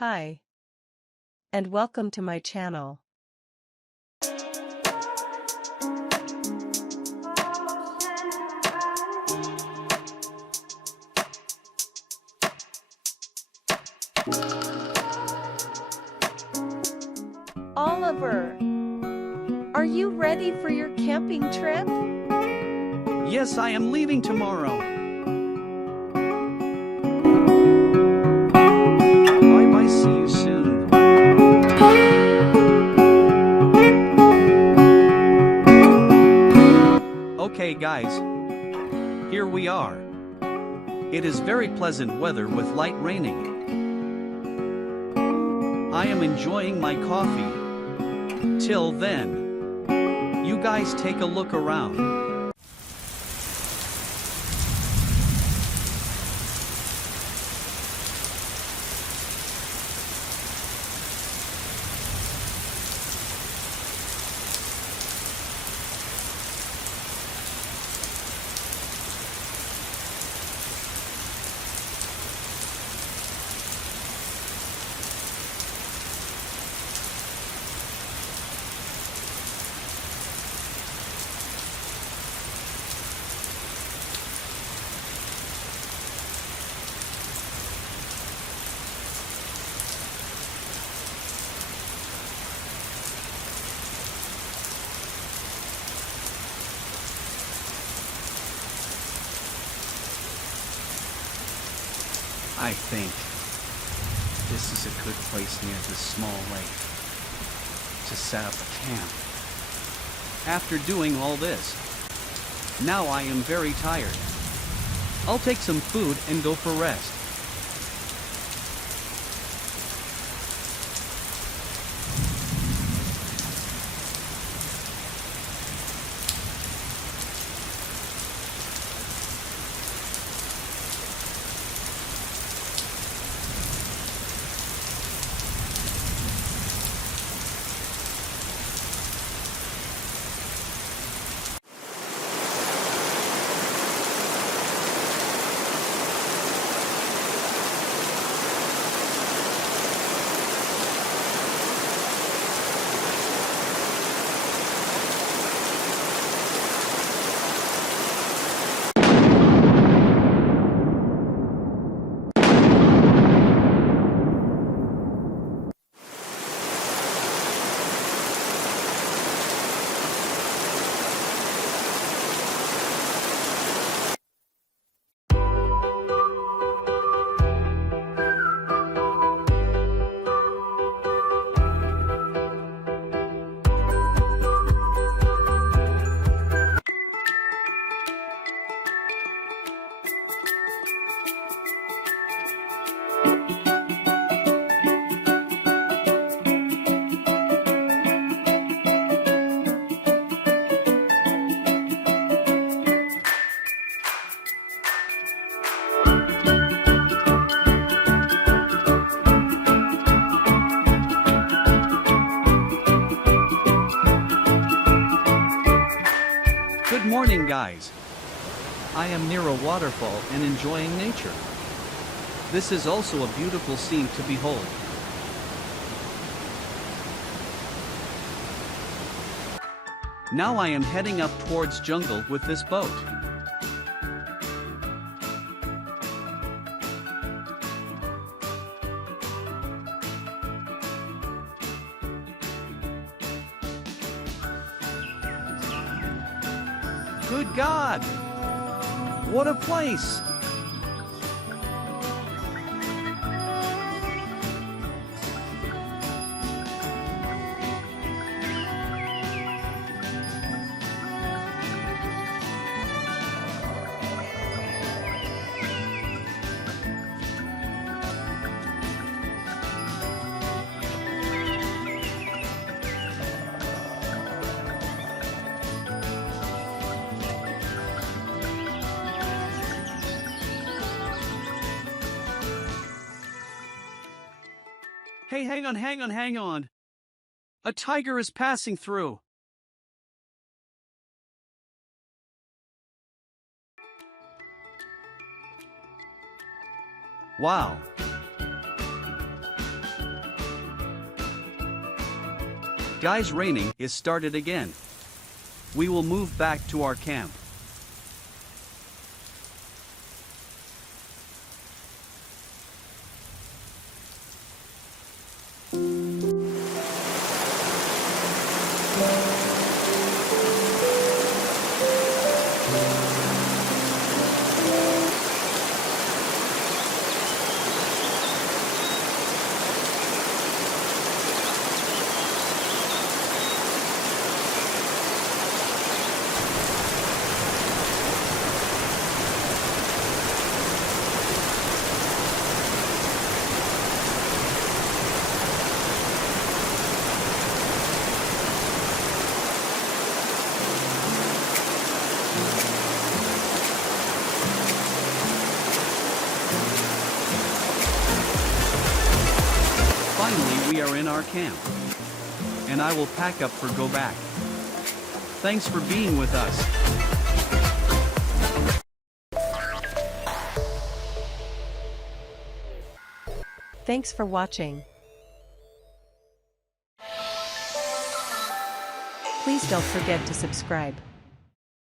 Hi, and welcome to my channel. Oliver, are you ready for your camping trip? Yes, I am leaving tomorrow. Bye-bye, see you soon. Okay guys, here we are. It is very pleasant weather with light raining. I am enjoying my coffee. Till then, you guys take a look around. I think this is a good place near this small lake to set up a camp. After doing all this, now I am very tired. I'll take some food and go for rest. Good morning, guys. I am near a waterfall and enjoying nature. This is also a beautiful scene to behold. Now I am heading up towards jungle with this boat. Good God! What a place! Hey, hang on. A tiger is passing through. Wow. Guys, raining is started again. We will move back to our camp. Finally, we are in our camp. And I will pack up for go back. Thanks for being with us. Thanks for watching. Please don't forget to subscribe.